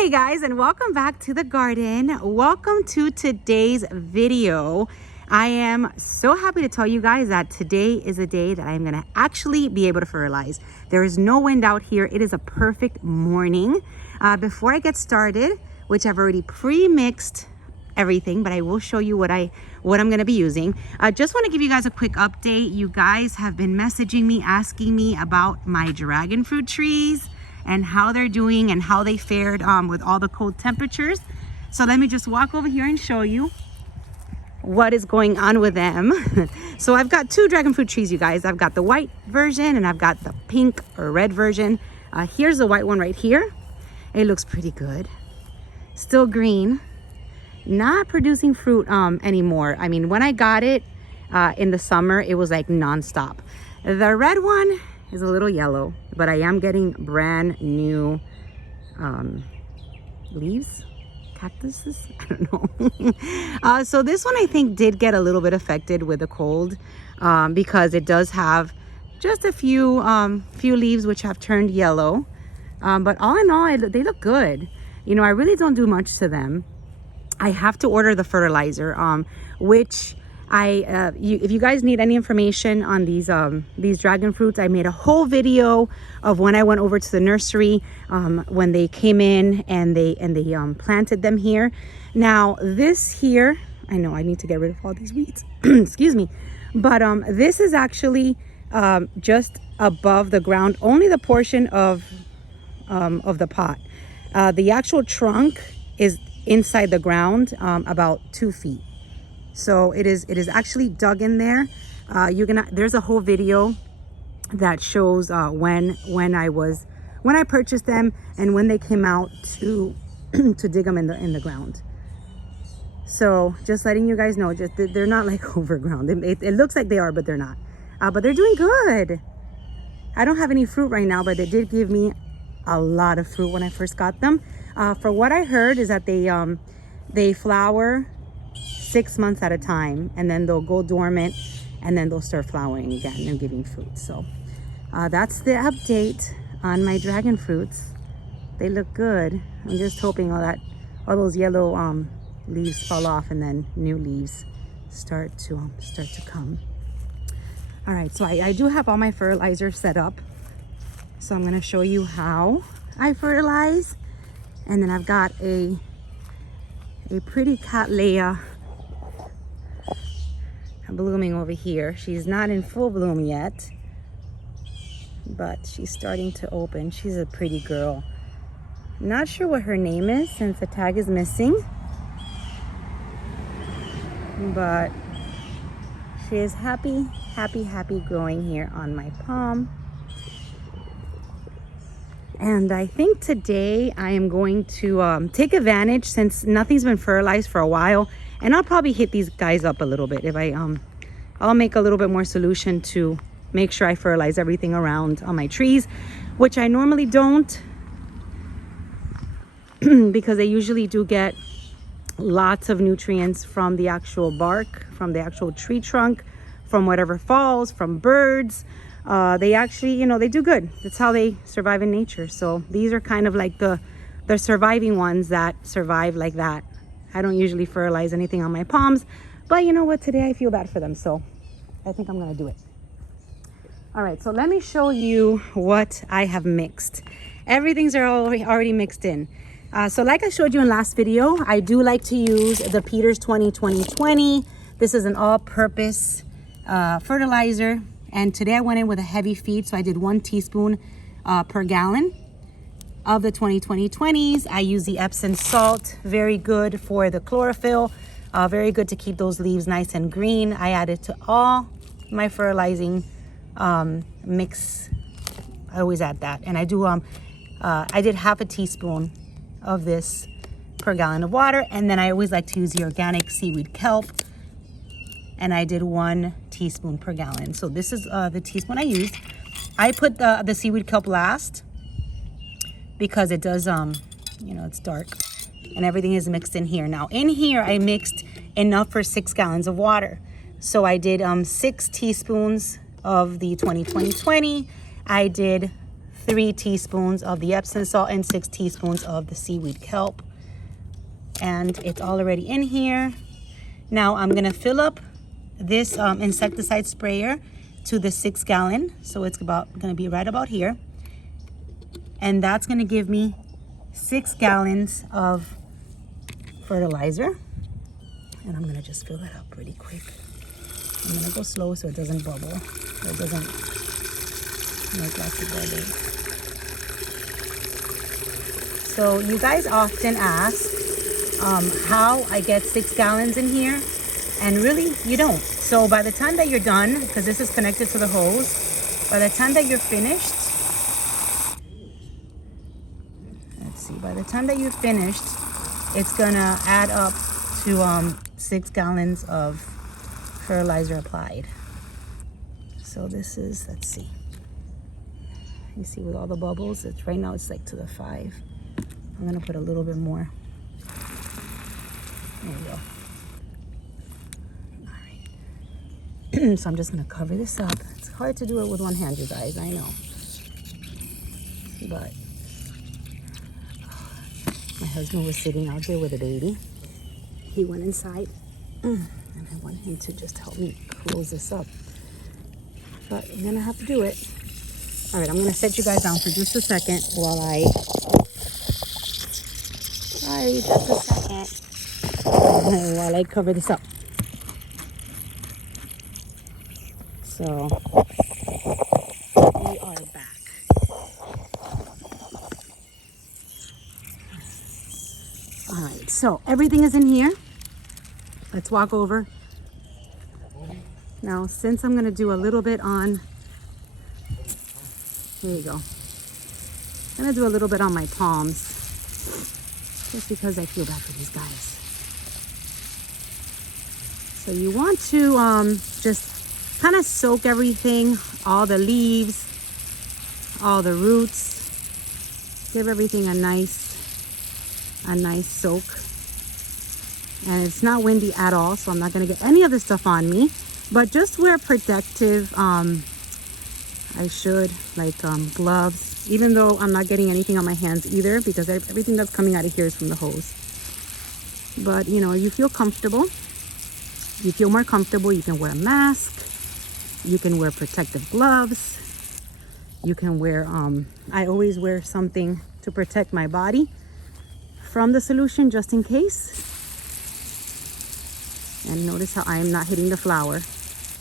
Hey guys, and welcome back to the garden. Welcome to today's video. I am so happy to tell you guys that today is a day that I'm gonna actually be able to fertilize. There is no wind out here. It is a perfect morning. Before I get started, which I've already pre-mixed everything, but I will show you what I'm gonna be using. I just want to give you guys a quick update. You guys have been messaging me, asking me about my dragon fruit trees and how they're doing and how they fared with all the cold temperatures. So let me just walk over here and show you what is going on with them. So I've got two dragon fruit trees, you guys. I've got the white version and I've got the pink or red version. Here's the white one right here. It looks pretty good. Still green. Not producing fruit anymore. I mean, when I got it in the summer, it was like nonstop. The red one is a little yellow, but I am getting brand new leaves, cactuses, I don't know. So this one I think did get a little bit affected with the cold because it does have just a few leaves which have turned yellow. But all in all, they look good. You know, I really don't do much to them. I have to order the fertilizer, which if you guys need any information on these dragon fruits, I made a whole video of when I went over to the nursery, when they came in and they planted them here. Now this here, I know I need to get rid of all these weeds, excuse me, but this is actually just above the ground, only the portion of the pot. The actual trunk is inside the ground about 2 feet. So it is actually dug in there. There's a whole video that shows when I purchased them and when they came out to to dig them in the ground. So just letting you guys know, just they're not like overground. It looks like they are, but they're not. But they're doing good. I don't have any fruit right now, but they did give me a lot of fruit when I first got them. For what I heard is that they flower 6 months at a time, and then they'll go dormant, and then they'll start flowering again and giving fruit. So that's the update on my dragon fruits. They look good. I'm just hoping all those yellow leaves fall off, and then new leaves start to come. All right, so I do have all my fertilizer set up. So I'm going to show you how I fertilize. And then I've got a pretty cattleya blooming over here. She's not in full bloom yet, but she's starting to open. She's a pretty girl. Not sure what her name is since the tag is missing, but she is happy growing here on my palm. And I think today I am going to take advantage, since nothing's been fertilized for a while, and I'll probably hit these guys up a little bit. If I'll make a little bit more solution to make sure I fertilize everything around on my trees, which I normally don't, because they usually do get lots of nutrients from the actual bark, from the actual tree trunk, from whatever falls, from birds. They actually, you know, they do good. That's how they survive in nature. So these are kind of like the surviving ones that survive like that. I don't usually fertilize anything on my palms, but you know what? Today I feel bad for them, so I think I'm gonna do it. All right, so let me show you what I have mixed. Everything's already mixed in. So like I showed you in last video, I do like to use the Peters 20-20-20. This is an all-purpose fertilizer. And today I went in with a heavy feed, so I did 1 teaspoon per gallon of the 20-20-20s. I use the Epsom salt, very good for the chlorophyll, very good to keep those leaves nice and green. I added to all my fertilizing mix. I always add that, and I do. I did half a teaspoon of this per gallon of water, and then I always like to use the organic seaweed kelp, and I did 1 teaspoon per gallon. So this is the teaspoon I used. I put the seaweed kelp last because it does, you know, it's dark and everything is mixed in here. Now in here, I mixed enough for 6 gallons of water. So I did 6 teaspoons of the 20-20-20. I did 3 teaspoons of the Epsom salt and 6 teaspoons of the seaweed kelp. And it's already in here. Now I'm gonna fill up this insecticide sprayer to the 6 gallon. So it's gonna be right about here. And that's gonna give me 6 gallons of fertilizer. And I'm gonna just fill that up pretty quick. I'm gonna go slow so it doesn't bubble. So it doesn't make lots of bubbles. So you guys often ask how I get 6 gallons in here, and really you don't. So by the time that you're done, because this is connected to the hose, by the time that you're finished, let's see, by the time that you're finished, it's gonna add up to 6 gallons of fertilizer applied. So this is, let's see, you see with all the bubbles, it's right now it's like to the 5. I'm gonna put a little bit more. There we go. All right. So I'm just gonna cover this up. It's hard to do it with one hand, you guys, I know. But my husband was sitting out there with a baby. He went inside, and I want him to just help me close this up. But I'm gonna have to do it. All right, I'm gonna set you guys down for just a second while while I cover this up. So we are back. All right, so everything is in here. Let's walk over. Now, since I'm gonna do a little bit on, here you go. I'm gonna do a little bit on my palms, just because I feel bad for these guys. So you want to just kind of soak everything, all the leaves, all the roots, give everything a nice soak. And it's not windy at all, so I'm not gonna get any of this stuff on me, but just wear protective, I should, like gloves, even though I'm not getting anything on my hands either, because everything that's coming out of here is from the hose. But you know, you feel comfortable, you feel more comfortable, you can wear a mask, you can wear protective gloves, you can wear, I always wear something to protect my body from the solution just in case. And notice how I'm not hitting the flower,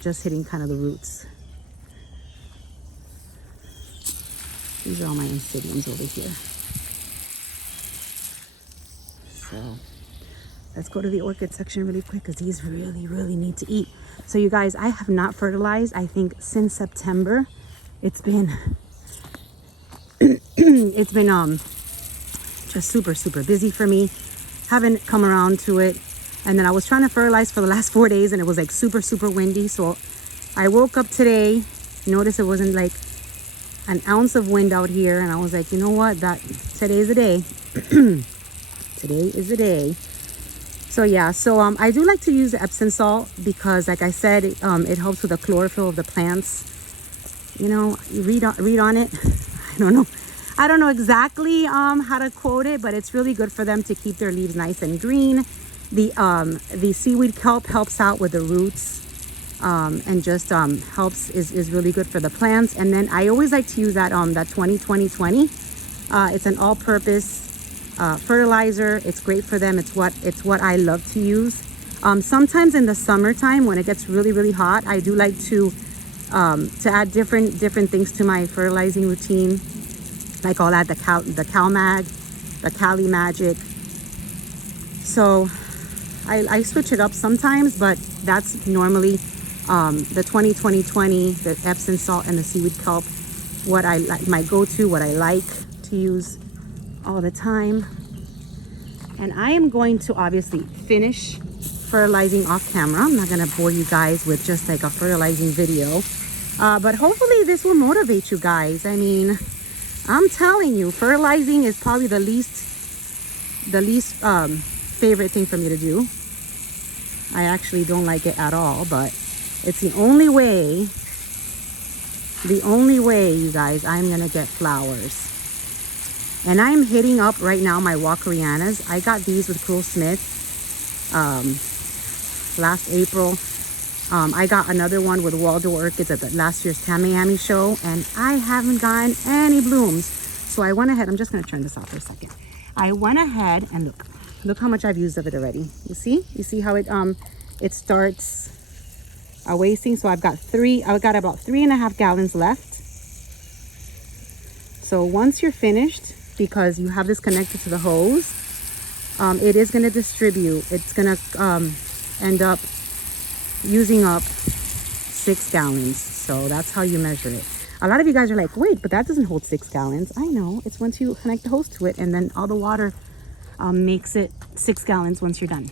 just hitting kind of the roots. These are all my Insidiums over here. So let's go to the orchid section really quick, because these really need to eat. So you guys, I have not fertilized, I think, since September. It's been it's been just super busy for me. Haven't come around to it. And then I was trying to fertilize for the last 4 days, and it was like super windy. So I woke up today, noticed it wasn't like an ounce of wind out here, and I was like, you know what, today's the day. Today is the day. So yeah, so I do like to use the Epsom salt, because like I said, it helps with the chlorophyll of the plants. You know, you read on it. I don't know exactly how to quote it, but it's really good for them to keep their leaves nice and green. The seaweed kelp helps out with the roots, and just is really good for the plants. And then I always like to use that 20-20-20. It's an all-purpose fertilizer. It's great for them. It's what I love to use. Sometimes in the summertime when it gets really hot, I do like to add different things to my fertilizing routine. Like I'll add the CalMag, the Cali Magic. So I switch it up sometimes, but that's normally the 20-20-20, the Epsom salt and the seaweed kelp, what I like, my go-to, what I like to use all the time. And I am going to obviously finish fertilizing off camera. I'm not gonna bore you guys with just like a fertilizing video, but hopefully this will motivate you guys. I mean, I'm telling you, fertilizing is probably the least favorite thing for me to do. I actually don't like it at all, but it's the only way the only way, you guys, I'm gonna get flowers. And I'm hitting up right now my Walkerianas. I got these with Cool Smith last April. I got another one with Waldo Orchids at the last year's Tamiami show, and I haven't gotten any blooms. So I went ahead, I'm just gonna turn this off for a second. I went ahead and look how much I've used of it already. You see how it starts wasting. So I've got about 3.5 gallons left. So once you're finished, because you have this connected to the hose, it is going to distribute. It's going to end up using up 6 gallons. So that's how you measure it. A lot of you guys are like, wait, but that doesn't hold 6 gallons. I know. It's once you connect the hose to it, and then all the water makes it 6 gallons once you're done.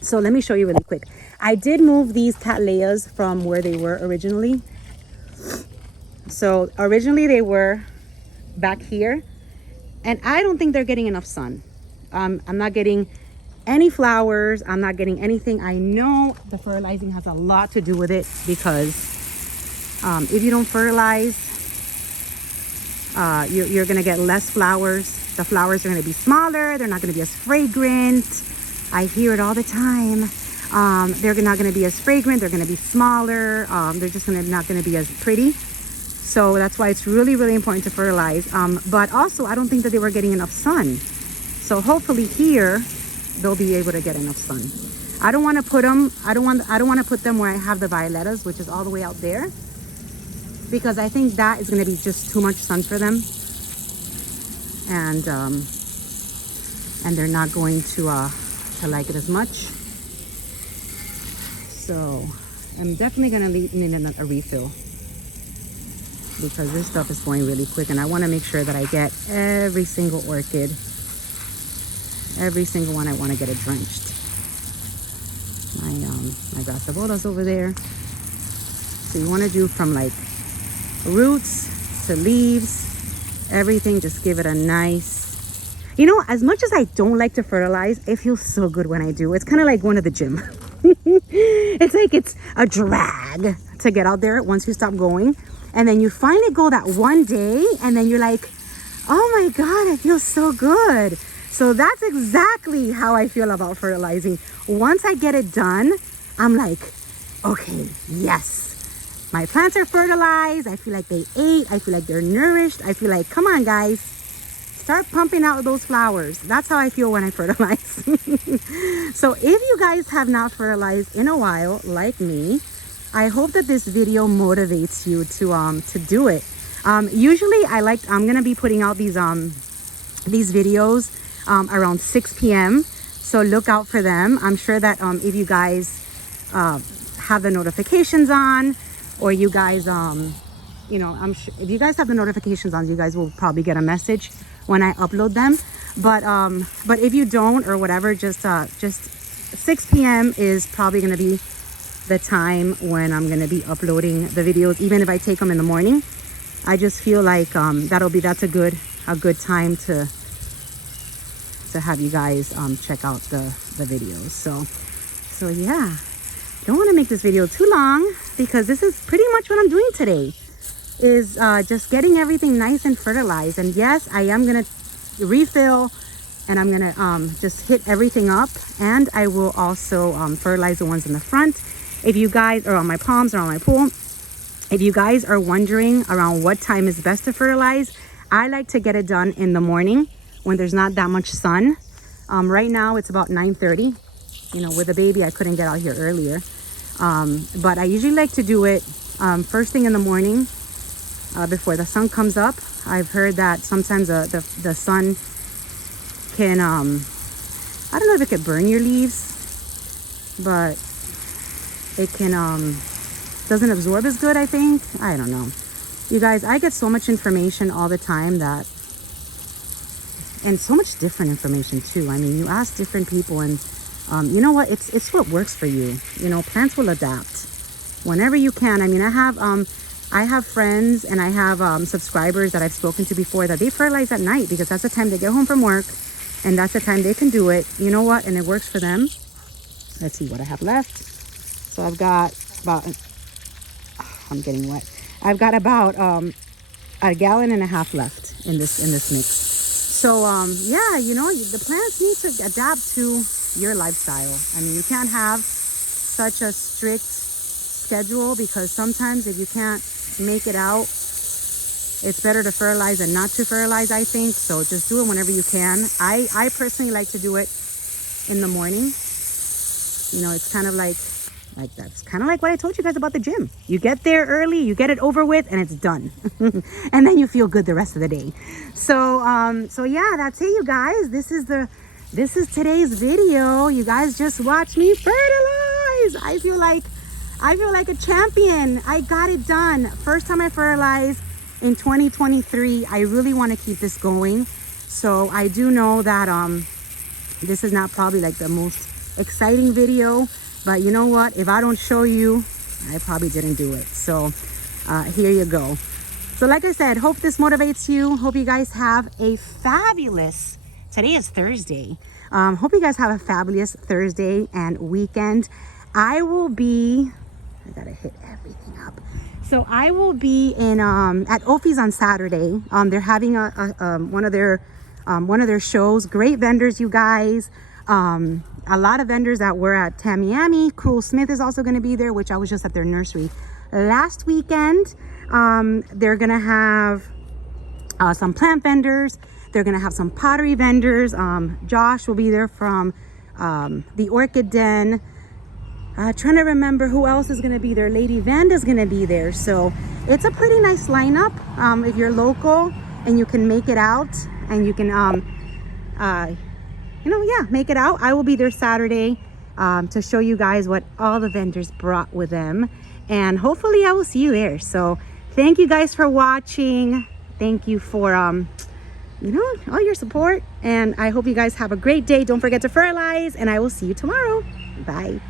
So let me show you really quick. I did move these cattleyas from where they were originally. So originally they were back here, and I don't think they're getting enough sun. I'm not getting any flowers. I'm not getting anything. I know the fertilizing has a lot to do with it, because if you don't fertilize, you're gonna get less flowers. The flowers are gonna be smaller. They're not gonna be as fragrant. I hear it all the time. They're not gonna be as fragrant. They're gonna be smaller. They're just not gonna be as pretty. So that's why it's really, really important to fertilize. But also, I don't think that they were getting enough sun. So hopefully here, they'll be able to get enough sun. I don't want to put them, I don't want to put them where I have the violetas, which is all the way out there, because I think that is going to be just too much sun for them. And they're not going to like it as much. So I'm definitely going to need a refill, because this stuff is going really quick, and I want to make sure that I get every single orchid, every single one. I want to get it drenched. My brassavolas over there. So you want to do from like roots to leaves, everything. Just give it a nice, you know, as much as I don't like to fertilize, it feels so good when I do. It's kind of like going to the gym. It's like it's a drag to get out there once you stop going. And then you finally go that one day, and then you're like, oh my God, I feel so good. So that's exactly how I feel about fertilizing. Once I get it done, I'm like, okay, yes, my plants are fertilized. I feel like they ate. I feel like they're nourished. I feel like, come on, guys, start pumping out those flowers. That's how I feel when I fertilize. So if you guys have not fertilized in a while, like me, I hope that this video motivates you to do it. Usually I'm gonna be putting out these videos around 6 p.m. So look out for them. I'm sure that if you guys have the notifications on, or you guys you know, I'm sure if you guys have the notifications on, you guys will probably get a message when I upload them. But if you don't, or whatever, just 6 p.m. is probably gonna be the time when I'm gonna be uploading the videos, even if I take them in the morning. I just feel like that's a good time to have you guys check out the videos. So yeah, don't want to make this video too long, because this is pretty much what I'm doing today, is just getting everything nice and fertilized. And yes, I am gonna refill, and I'm gonna just hit everything up, and I will also fertilize the ones in the front. If you guys are on my palms or on my pool, if you guys are wondering around what time is best to fertilize, I like to get it done in the morning when there's not that much sun. Right now it's about 9:30. You know, with the baby, I couldn't get out here earlier. But I usually like to do it first thing in the morning before the sun comes up. I've heard that sometimes the sun can, I don't know if it could burn your leaves, but it can, doesn't absorb as good, I think. I don't know. You guys, I get so much information all the time and so much different information too. I mean, you ask different people, and you know what? It's what works for you. You know, plants will adapt whenever you can. I mean, I have friends, and I have subscribers that I've spoken to before, that they fertilize at night, because that's the time they get home from work, and that's the time they can do it. You know what? And it works for them. Let's see what I have left. So I've got about, I'm getting wet. I've got about a gallon and a half left in this mix. So yeah, you know, the plants need to adapt to your lifestyle. I mean, you can't have such a strict schedule, because sometimes if you can't make it out, it's better to fertilize than not to fertilize, I think. So just do it whenever you can. I personally like to do it in the morning. You know, it's kind of like that's kind of like what I told you guys about the gym. You get there early, you get it over with, and it's done. And then you feel good the rest of the day. So so yeah, that's it, you guys. This is today's video. You guys just watched me fertilize. I feel like a champion. I got it done. First time I fertilized in 2023. I really want to keep this going. So I do know that this is not probably like the most exciting video, but you know what, if I don't show you, I probably didn't do it. So here you go. So like I said, hope this motivates you. Hope you guys have a fabulous, today is Thursday. Hope you guys have a fabulous Thursday and weekend. I gotta hit everything up. So I will be in at Ophi's on Saturday. They're having one of their shows. Great vendors, you guys. A lot of vendors that were at Tamiami. Cruel Smith is also going to be there, which I was just at their nursery last weekend. They're going to have some plant vendors. They're going to have some pottery vendors. Josh will be there from the Orchid Den. Trying to remember who else is going to be there. Lady Vanda's going to be there. So it's a pretty nice lineup. If you're local and you can make it out, and you can you know, yeah, make it out. I will be there Saturday to show you guys what all the vendors brought with them, and hopefully I will see you there. So thank you guys for watching. Thank you for you know, all your support, and I hope you guys have a great day. Don't forget to fertilize, and I will see you tomorrow. Bye.